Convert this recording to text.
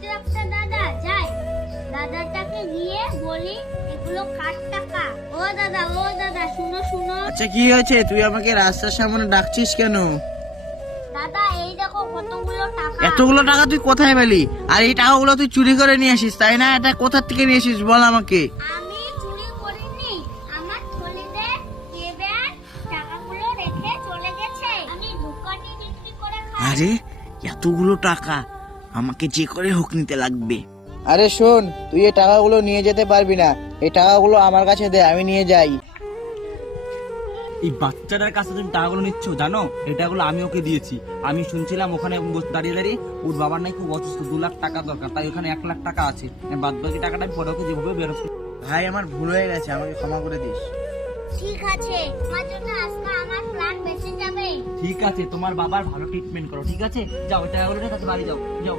তো একটা দাদা যাই, দাদাটাকে গিয়ে বলি এগুলো কার টাকা। ও দাদা শুনো শুনো। আচ্ছা কি হয়েছে, তুই আমাকে রাস্তার সামনে ডাকছিস কেন? দাদা এই দেখো কতগুলো টাকা। এতগুলো টাকা তুই কোথায় পেলি? আর এই টাকাগুলো তুই চুরি করে নিয়ে আসিস তাই না? এটা কোথা থেকে নিয়ে আসিস বল আমাকে। আমি চুরি করিনি, আমার থলিতে কেবেন টাকাগুলো রেখে চলে গেছে। আমি দোকানে বিক্রি করে খাই। আরে এতগুলো টাকা আমাকে যে করে হোক নিতে লাগবে। আরে শোন, তুই এই টাকাগুলো নিয়ে যেতে পারবি না, এই টাকাগুলো আমার কাছে দে, আমি নিয়ে যাই। এই বাচ্চাটার কাছে তুমি টাকাগুলো নিচ্ছ জানো? এই টাকাগুলো আমি ওকে দিয়েছি। আমি শুনছিলাম ওখানে দাঁড়িয়ে দাঁড়িয়ে ওর বাবার নাই খুব অসুস্থ, 2 লাখ টাকা দরকার, তাই ওখানে 1 লাখ টাকা আছে। বাদ বাকি টাকাটা আমি পরে ওকে যেভাবে বেরোচ্ছি। ভাই আমার ভুল হয়ে গেছে, আমাকে ক্ষমা করে দিস। ঠিক আছে, আমার জন্য আজকে আমার প্ল্যান বেঁচে যাবে। ঠিক আছে, তোমার বাবার ভালো ট্রিটমেন্ট করো, ঠিক আছে? যাও, ওই টাকাগুলো রেখে বাড়ি যাও যাও।